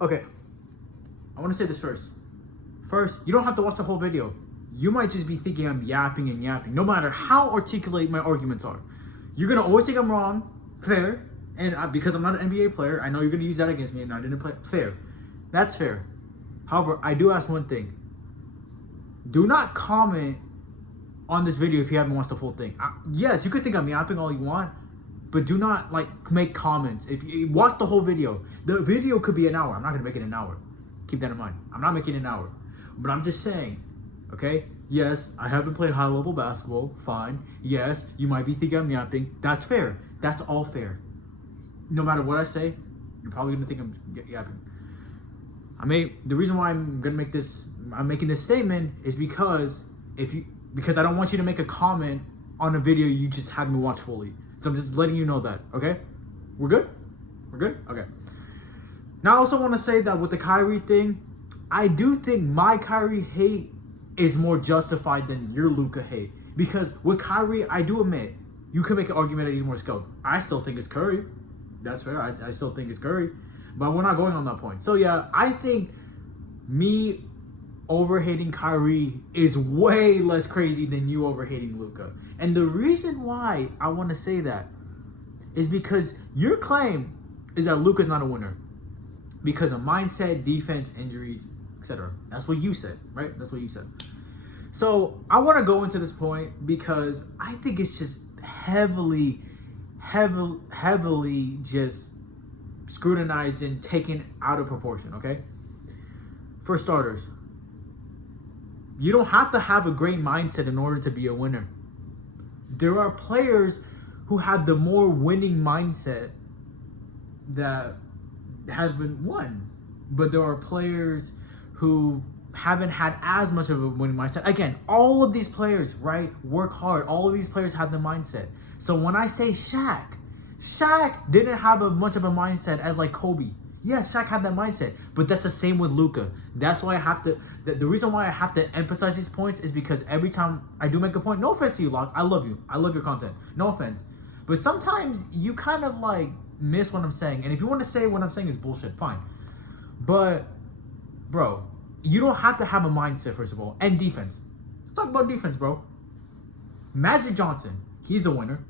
Okay, I want to say this first. First, you don't have to watch the whole video. You might just be thinking I'm yapping and yapping, no matter how articulate my arguments are. You're gonna always think I'm wrong, fair, and because I'm not an NBA player, I know you're gonna use that against me, and I didn't play fair. That's fair. However, I do ask one thing: do not comment on this video if you haven't watched the full thing. Yes, you could think I'm yapping all you want, but do not like make comments. If you watch the whole video, the video could be an hour. I'm not gonna make it an hour. Keep that in mind. I'm not making it an hour, but I'm just saying. Okay? Yes, I haven't played high level basketball. Fine. Yes, you might be thinking I'm yapping. That's fair. That's all fair. No matter what I say, you're probably gonna think I'm yapping. The reason why I'm making this statement is because because I don't want you to make a comment on a video you just had me watch fully. So I'm just letting you know that. Okay? We're good? We're good? Okay. Now I also want to say that with the Kyrie thing, I do think my Kyrie hate is more justified than your Luka hate. Because with Kyrie, I do admit, you can make an argument that he's more skilled. I still think it's Curry. That's fair. I still think it's Curry. But we're not going on that point. So yeah, I think me over-hating Kyrie is way less crazy than you over-hating Luka. And the reason why I want to say that is because your claim is that Luka's not a winner. Because of mindset, defense, injuries, etc. That's what you said, right? That's what you said. So I want to go into this point because I think it's just heavily just scrutinized and taken out of proportion, okay? For starters, you don't have to have a great mindset in order to be a winner. There are players who have the more winning mindset that haven't won. But there are players who haven't had as much of a winning mindset. Again, all of these players, right, work hard. All of these players have the mindset. So when I say Shaq didn't have much of a mindset as like Kobe. Yes, Shaq had that mindset, but that's the same with Luka. That's why I have to. The reason why I have to emphasize these points is because every time I do make a point, no offense to you, Locke, I love you. I love your content. No offense, but sometimes you kind of like miss what I'm saying. And if you want to say what I'm saying is bullshit, fine. But bro, you don't have to have a mindset first of all, and defense. Let's talk about defense, bro. Magic Johnson, he's a winner.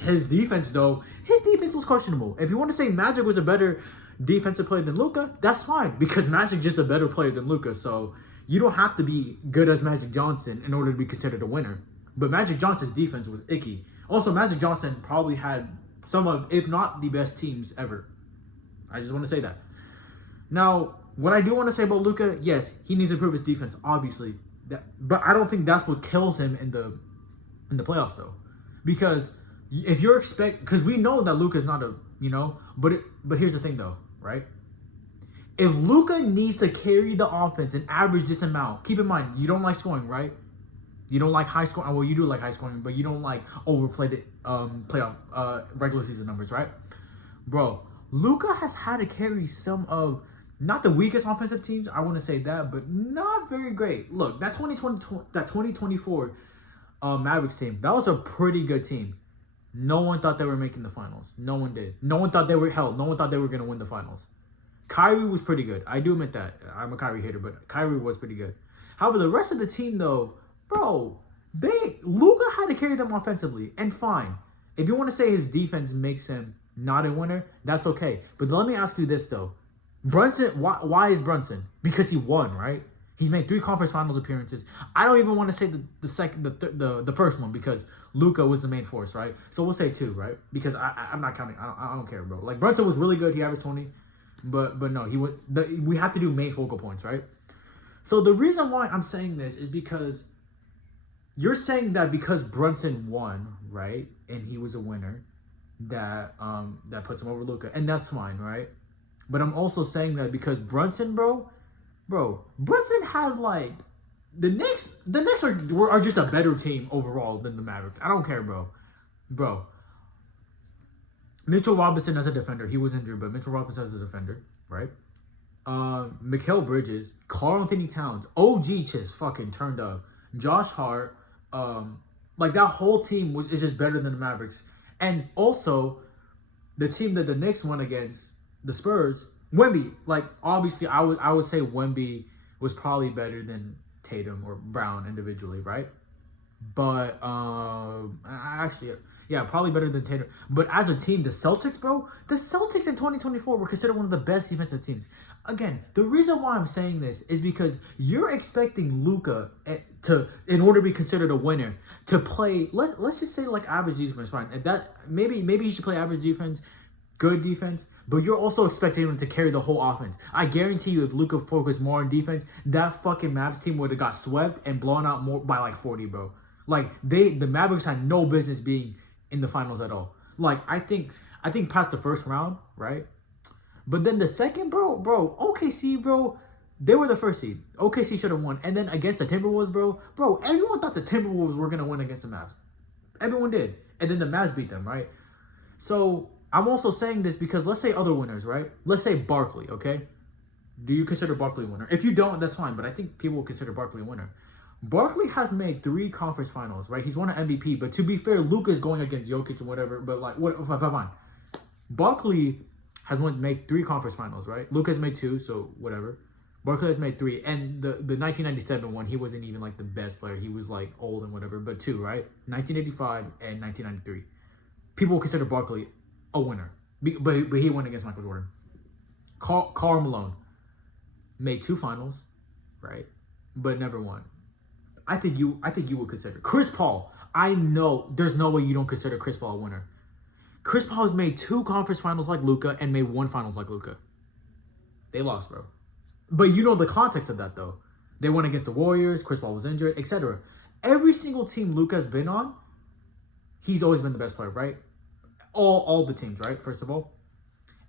His defense was questionable. If you want to say Magic was a better defensive player than Luka, that's fine because Magic's just a better player than Luka. So you don't have to be good as Magic Johnson in order to be considered a winner. But Magic Johnson's defense was icky. Also, Magic Johnson probably had some of, if not the best teams ever. I just want to say that. Now, what I do want to say about Luka, yes, he needs to improve his defense, obviously. But I don't think that's what kills him in the playoffs, though. Because if you're because we know that Luka's not but here's the thing, though, right? If Luka needs to carry the offense and average this amount, keep in mind, you don't like scoring, right? You don't like high scoring. Well, you do like high scoring, but you don't like overplayed playoff regular season numbers, right? Bro, Luka has had to carry some of not the weakest offensive teams. I want to say that, but not very great. Look, that 2024 Mavericks team, that was a pretty good team. No one thought they were making the finals. No one did. No one thought they were No one thought they were going to win the finals. Kyrie was pretty good. I do admit that. I'm a Kyrie hater, but Kyrie was pretty good. However, the rest of the team, though, bro, Luka had to carry them offensively, and fine. If you want to say his defense makes him not a winner, that's okay. But let me ask you this, though. Brunson, why is Brunson? Because he won, right? He's made 3 conference finals appearances. I don't even want to say the first one because Luka was the main force, right? So we'll say 2, right? Because I'm not counting. I don't care, bro. Like Brunson was really good. He averaged 20, but no, we have to do main focal points, right? So the reason why I'm saying this is because you're saying that because Brunson won, right, and he was a winner, that puts him over Luka, and that's fine, right? But I'm also saying that because Brunson, bro, Brunson had like the Knicks are just a better team overall than the Mavericks. I don't care, bro. Mitchell Robinson as a defender, he was injured, but Mitchell Robinson as a defender, right? Mikal Bridges, Karl Anthony Towns, OG just fucking turned up. Josh Hart, like that whole team is just better than the Mavericks. And also, the team that the Knicks won against, the Spurs, Wemby, like obviously, I would say Wemby was probably better than Tatum or Brown individually, right? But actually, yeah, probably better than Tatum. But as a team, the Celtics, bro, the Celtics in 2024 were considered one of the best defensive teams. Again, the reason why I'm saying this is because you're expecting Luka in order to be considered a winner, to play. Let's just say like average defense, fine. And that maybe he should play average defense, good defense. But you're also expecting him to carry the whole offense. I guarantee you, if Luka focused more on defense, that fucking Mavs team would have got swept and blown out more by like 40, bro. Like the Mavericks had no business being in the finals at all. Like I think past the first round, right? But then the second, bro, OKC, bro, they were the first seed. OKC should have won. And then against the Timberwolves, bro, everyone thought the Timberwolves were gonna win against the Mavs. Everyone did. And then the Mavs beat them, right? So I'm also saying this because let's say other winners, right? Let's say Barkley, okay? Do you consider Barkley a winner? If you don't, that's fine. But I think people will consider Barkley a winner. Barkley has made 3 conference finals, right? He's won an MVP. But to be fair, Luka is going against Jokic and whatever. But like, what? Fine. Barkley has made 3 conference finals, right? Luka has made 2, so whatever. Barkley has made 3, and the 1997 one, he wasn't even like the best player. He was like old and whatever, but 2, right? 1985 and 1993. People will consider Barkley a winner, but he won against Michael Jordan. Karl Malone made 2 finals, right? But never won. I think you would consider Chris Paul. I know there's no way you don't consider Chris Paul a winner. Chris Paul has made 2 conference finals like Luka and made 1 finals like Luka. They lost, bro. But you know the context of that, though. They went against the Warriors. Chris Paul was injured, etc. Every single team Luka's been on, he's always been the best player, right? All the teams, right? First of all,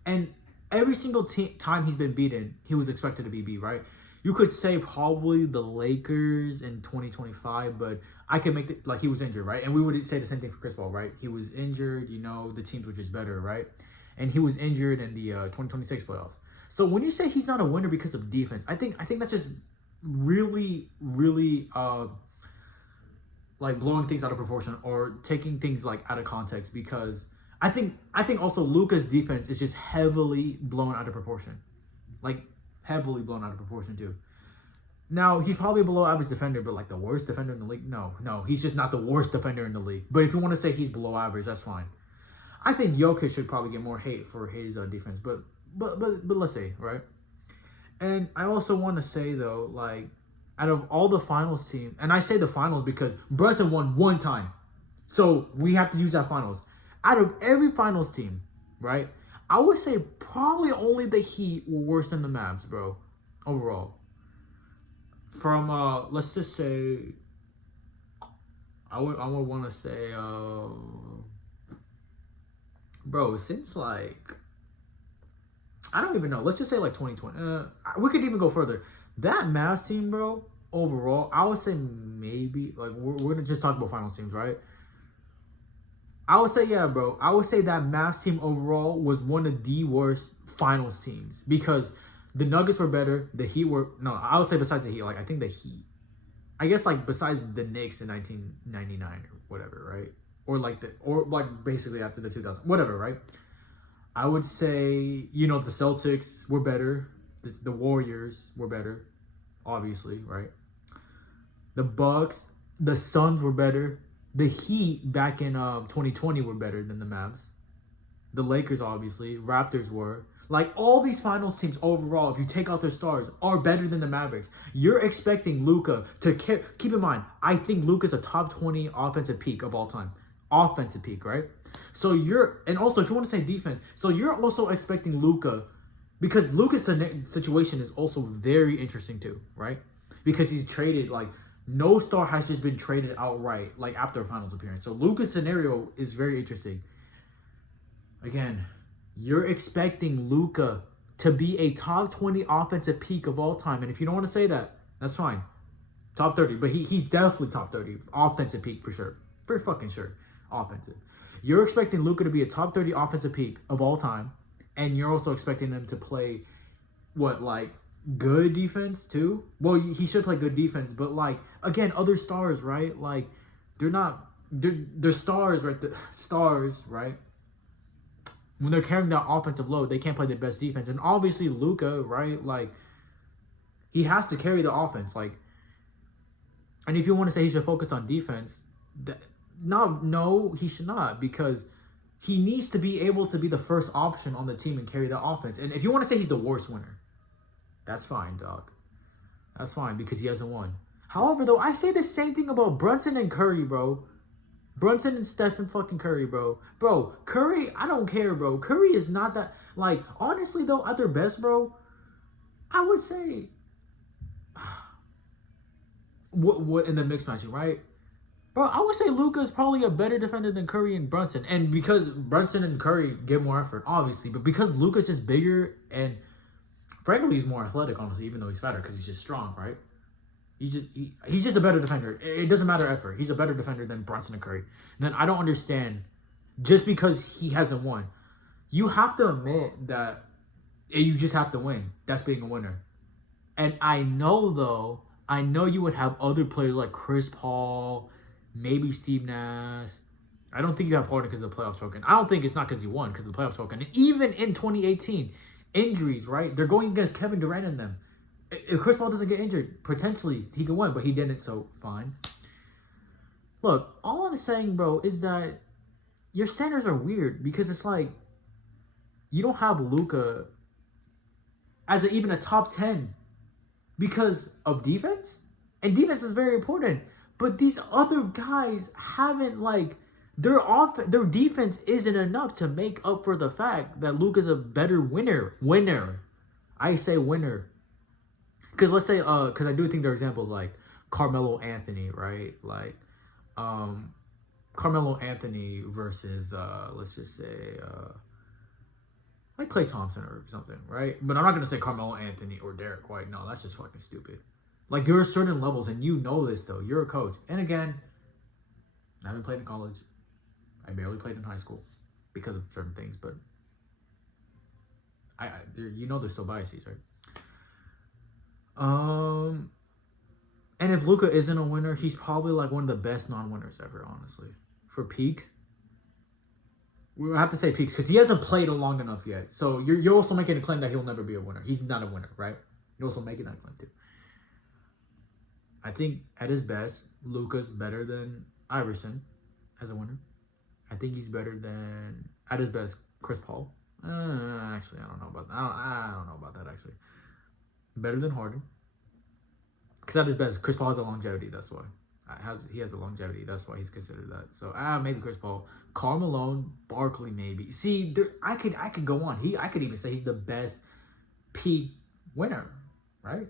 and every single time he's been beaten, he was expected to be beat, right? You could say probably the Lakers in 2025, but I could make it like he was injured, right? And we would say the same thing for Chris Paul, right? He was injured, you know, the teams were just better, right? And he was injured in the 2026 playoffs. So when you say he's not a winner because of defense, I think that's just really like blowing things out of proportion or taking things like out of context, because I think also Luka's defense is just heavily blown out of proportion. Like heavily blown out of proportion too. Now, he's probably a below average defender, but like the worst defender in the league? No, he's just not the worst defender in the league. But if you want to say he's below average, that's fine. I think Jokic should probably get more hate for his defense, but let's say, right? And I also want to say though, like out of all the finals team, and I say the finals because Brunson won 1 time, so we have to use that finals. Out of every finals team, right? I would say probably only the Heat were worse than the Mavs, bro. Overall, from let's just say, I would want to say, bro, since like I don't even know. Let's just say like 2020. We could even go further. That Mavs team, bro. Overall, I would say maybe like we're gonna just talk about finals teams, right? I would say, yeah, bro. I would say that Mavs team overall was one of the worst finals teams because the Nuggets were better. The Heat were I would say besides the Heat, like I think the Heat, I guess like besides the Knicks in 1999 or whatever, right? Or like basically after the 2000, whatever, right? I would say, you know, the Celtics were better. The Warriors were better, obviously, right? The Bucks, the Suns were better. The Heat back in 2020 were better than the Mavs. The Lakers, obviously. Raptors were. Like, all these finals teams overall, if you take out their stars, are better than the Mavericks. You're expecting Luka to keep in mind, I think Luka's a top 20 offensive peak of all time. Offensive peak, right? So and also if you want to say defense, so you're also expecting Luka, because Luka's situation is also very interesting too, right? Because he's traded, like no star has just been traded outright like after a finals appearance. So Luka's scenario is very interesting. Again, you're expecting Luka to be a top 20 offensive peak of all time, and if you don't want to say that, that's fine. Top 30, but he's definitely top 30 offensive peak for sure, for fucking sure, offensive. You're expecting Luka to be a top 30 offensive peak of all time, and you're also expecting him to play, like good defense too? Well, he should play good defense, but like, again, other stars, right? Like, they're stars, right? Stars, right? When they're carrying that offensive load, they can't play their best defense. And obviously Luka, right? Like, he has to carry the offense. Like, and if you want to say he should focus on defense, no, he should not, because he needs to be able to be the first option on the team and carry the offense. And if you want to say he's the worst winner, that's fine, dog. That's fine, because he hasn't won. However, though, I say the same thing about Brunson and Curry, bro. Brunson and Stephen fucking Curry, bro. Bro, Curry, I don't care, bro. Curry is not that... Like, honestly, though, at their best, bro, I would say... what in the mixed matching, right? Bro, I would say Luka is probably a better defender than Curry and Brunson. And because Brunson and Curry give more effort, obviously. But because Luka's just bigger and... Frankly, he's more athletic, honestly, even though he's fatter, because he's just strong, right? He's just a better defender. It doesn't matter effort. He's a better defender than Brunson and Curry. And then I don't understand, just because he hasn't won, you have to admit that you just have to win. That's being a winner. And I know you would have other players like Chris Paul, maybe Steve Nash. I don't think you have Harden because of the playoff token. I don't think it's not because you won, because of the playoff token. And even in 2018, injuries, right? They're going against Kevin Durant and them. If Chris Paul doesn't get injured, potentially he can win, but he didn't, so fine. Look, all I'm saying, bro, is that your standards are weird, because it's like you don't have Luka as even a top 10 because of defense, and defense is very important. But these other guys haven't, like, their defense isn't enough to make up for the fact that Luka's a better winner. I say winner. Because let's say, because I do think there are examples like Carmelo Anthony, right? Like, Carmelo Anthony versus, let's just say, like Klay Thompson or something, right? But I'm not going to say Carmelo Anthony or Derek White. No, that's just fucking stupid. Like, there are certain levels, and you know this, though. You're a coach. And again, I haven't played in college. I barely played in high school because of certain things, but you know there's still biases, right? And if Luka isn't a winner, he's probably like one of the best non-winners ever, honestly. For peaks, we have to say peaks because he hasn't played long enough yet. So you're also making a claim that he'll never be a winner. He's not a winner, right? You're also making that claim too. I think at his best, Luka's better than Iverson as a winner. I think he's better than, at his best, Chris Paul. Actually, I don't know about that. I don't know about that, actually. Better than Harden. Because at his best, Chris Paul has a longevity, that's why. He has a longevity, that's why he's considered that. So, maybe Chris Paul. Karl Malone, Barkley, maybe. See, I could go on. I could even say he's the best peak winner, right?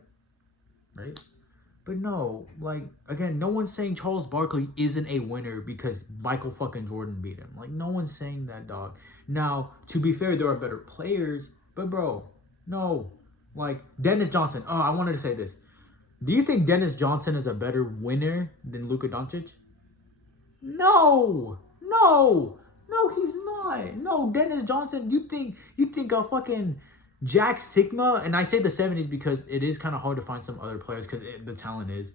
Right? But no, like, again, no one's saying Charles Barkley isn't a winner because Michael fucking Jordan beat him. Like, no one's saying that, dog. Now, to be fair, there are better players, but bro, no. Like, Dennis Johnson. Oh, I wanted to say this. Do you think Dennis Johnson is a better winner than Luka Doncic? No, he's not. No, Dennis Johnson. You think a fucking Jack Sigma, and I say the 70s because it is kind of hard to find some other players because the talent is.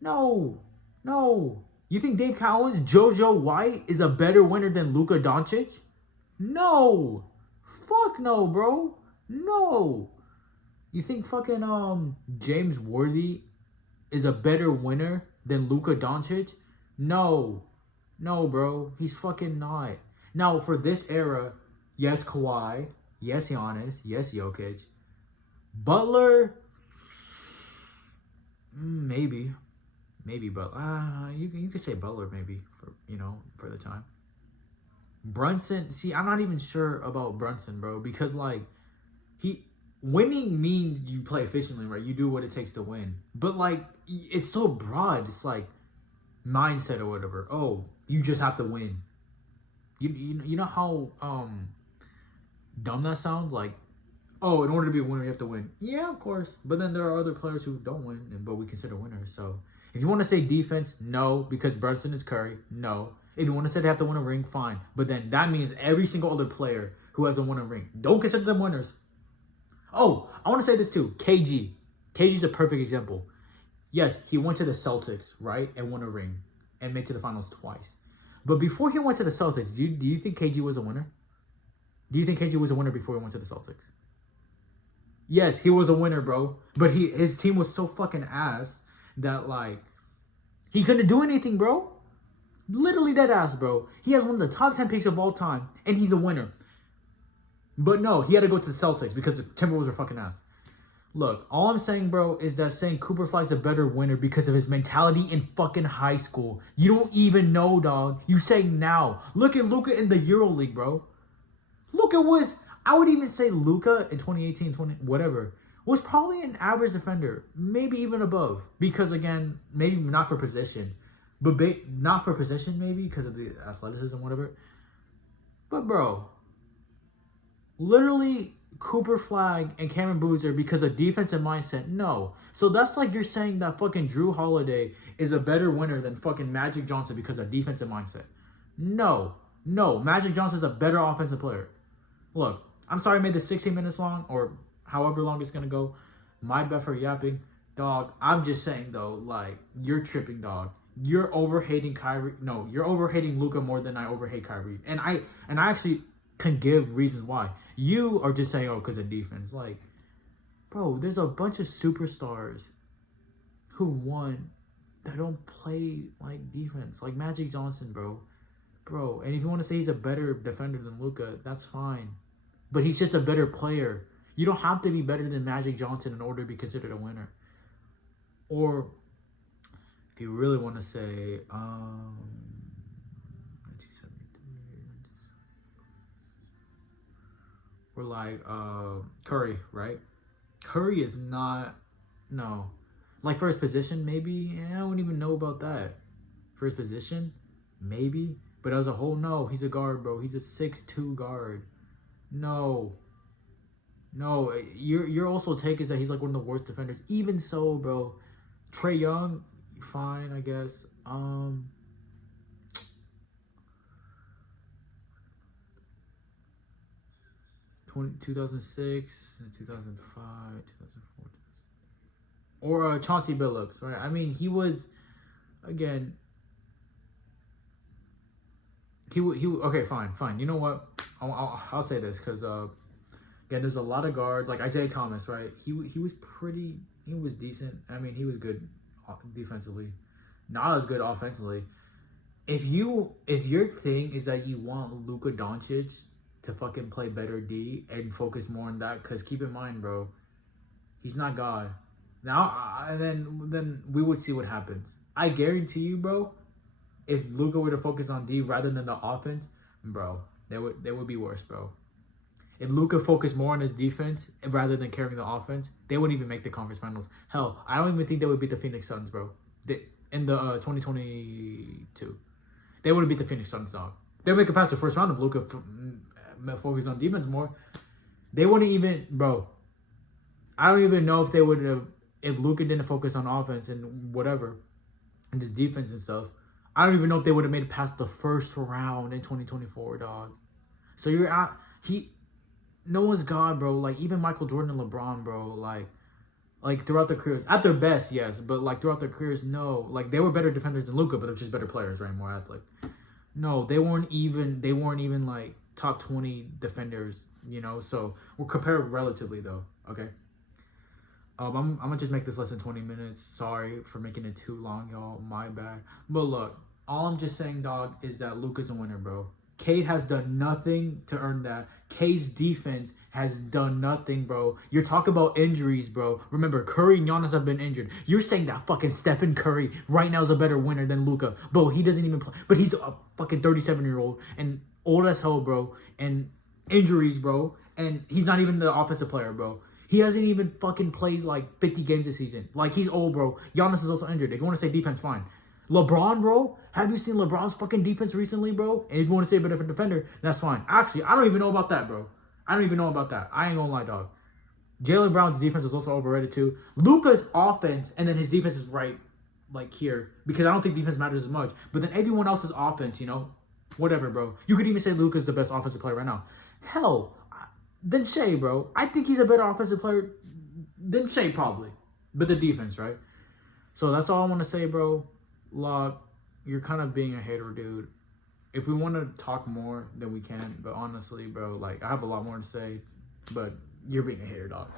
No. You think Dave Cowens, JoJo White is a better winner than Luka Doncic? No. Fuck no, bro. No. You think fucking James Worthy is a better winner than Luka Doncic? No, bro. He's fucking not. Now, for this era, yes, Kawhi. Yes, Giannis. Yes, Jokic. Butler, maybe, but you could say Butler maybe for the time. Brunson, see, I'm not even sure about Brunson, bro, because like winning means you play efficiently, right? You do what it takes to win, but like it's so broad. It's like mindset or whatever. Oh, you just have to win. You know how dumb that sounds? Like, oh, in order to be a winner, you have to win. Yeah, of course. But then there are other players who don't win, but we consider winners. So if you want to say defense, no, because Brunson is Curry, no. If you want to say they have to win a ring, fine. But then that means every single other player who hasn't won a ring, don't consider them winners. Oh, I want to say this too. KG. KG's a perfect example. Yes, he went to the Celtics, right, and won a ring and made to the finals twice. But before he went to the Celtics, do you think KG was a winner? Do you think KG was a winner before he went to the Celtics? Yes, he was a winner, bro. But his team was so fucking ass that like he couldn't do anything, bro. Literally dead ass, bro. He has one of the top 10 picks of all time, and he's a winner. But no, he had to go to the Celtics because the Timberwolves are fucking ass. Look, all I'm saying, bro, is that saying Cooper Fly's a better winner because of his mentality in fucking high school. You don't even know, dog. You say now. Look at Luka in the EuroLeague, bro. Luka was, I would even say Luka in 2018, whatever, was probably an average defender, maybe even above. Because again, maybe not for position, but not for position, maybe because of the athleticism, whatever. But bro, literally Cooper Flag and Cameron Boozer because of defensive mindset. No. So that's like you're saying that fucking Drew Holiday is a better winner than fucking Magic Johnson because of defensive mindset. No. No. Magic Johnson's a better offensive player. Look, I'm sorry I made this 16 minutes long or however long it's going to go. My bad for yapping. Dog, I'm just saying though, like, you're tripping, dog. You're overhating Kyrie. No, you're overhating Luka more than I overhate Kyrie. And I actually can give reasons why. You are just saying, oh, because of defense. Like, bro, there's a bunch of superstars who won that don't play like defense. Like Magic Johnson, bro. Bro, and if you want to say he's a better defender than Luka, that's fine. But he's just a better player. You don't have to be better than Magic Johnson in order to be considered a winner. Or if you really want to say, 1973, or like Curry, right? Curry is not, no. Like for his position, maybe, I wouldn't even know about that. For his position, maybe. But as a whole, no. He's a guard, bro. He's a 6'2" guard. No. No, your also take is that he's like one of the worst defenders. Even so, bro. Trae Young, fine, I guess. 2006, 2005, 2004. Or Chauncey Billups, right? I mean, he was, again, he okay, fine. You know what? I'll say this because again, there's a lot of guards like Isaiah Thomas, right? He was decent. I mean, he was good defensively, not as good offensively. If your thing is that you want Luka Doncic to fucking play better D and focus more on that, because keep in mind, bro, he's not God. Now, then we would see what happens. I guarantee you, bro, if Luka were to focus on D rather than the offense, bro, they would be worse, bro. If Luka focused more on his defense rather than carrying the offense, they wouldn't even make the conference finals. Hell, I don't even think they would beat the Phoenix Suns, bro. In the 2022, they wouldn't beat the Phoenix Suns, dog. They would make it past the first round if Luka focused on defense more. They wouldn't even, bro. I don't even know if they would have, if Luka didn't focus on offense and whatever, and just defense and stuff. I don't even know if they would have made it past the first round in 2024, dog. So you're out. No one's God, bro. Like even Michael Jordan and LeBron, bro. Like throughout their careers, at their best, yes, but like throughout their careers, no. Like they were better defenders than Luka, but they're just better players, right? More athletic. No, they weren't even like top 20 defenders, you know. So we'll compare relatively though. Okay. I'm gonna just make this less than 20 minutes. Sorry for making it too long, y'all. My bad. But look, all I'm just saying, dog, is that Luka's a winner, bro. Cade has done nothing to earn that. Cade's defense has done nothing, bro. You're talking about injuries, bro. Remember, Curry and Giannis have been injured. You're saying that fucking Stephen Curry right now is a better winner than Luka. Bro, he doesn't even play. But he's a fucking 37-year-old and old as hell, bro. And injuries, bro. And he's not even the offensive player, bro. He hasn't even fucking played like 50 games this season. Like, he's old, bro. Giannis is also injured. If you want to say defense, fine. LeBron, bro, have you seen LeBron's fucking defense recently, bro? And if you want to say a better defender, that's fine. Actually, I don't even know about that, bro. I don't even know about that. I ain't gonna lie, dog. Jaylen Brown's defense is also overrated too. Luka's offense, and then his defense is right, like here, because I don't think defense matters as much. But then everyone else's offense, you know, whatever, bro. You could even say Luka's the best offensive player right now. Hell, then Shea, bro. I think he's a better offensive player than Shea, probably. But the defense, right? So that's all I want to say, bro. Lock, you're kind of being a hater, dude. if we want to talk more, then we can. But honestly, bro, like I have a lot more to say, but you're being a hater, dog.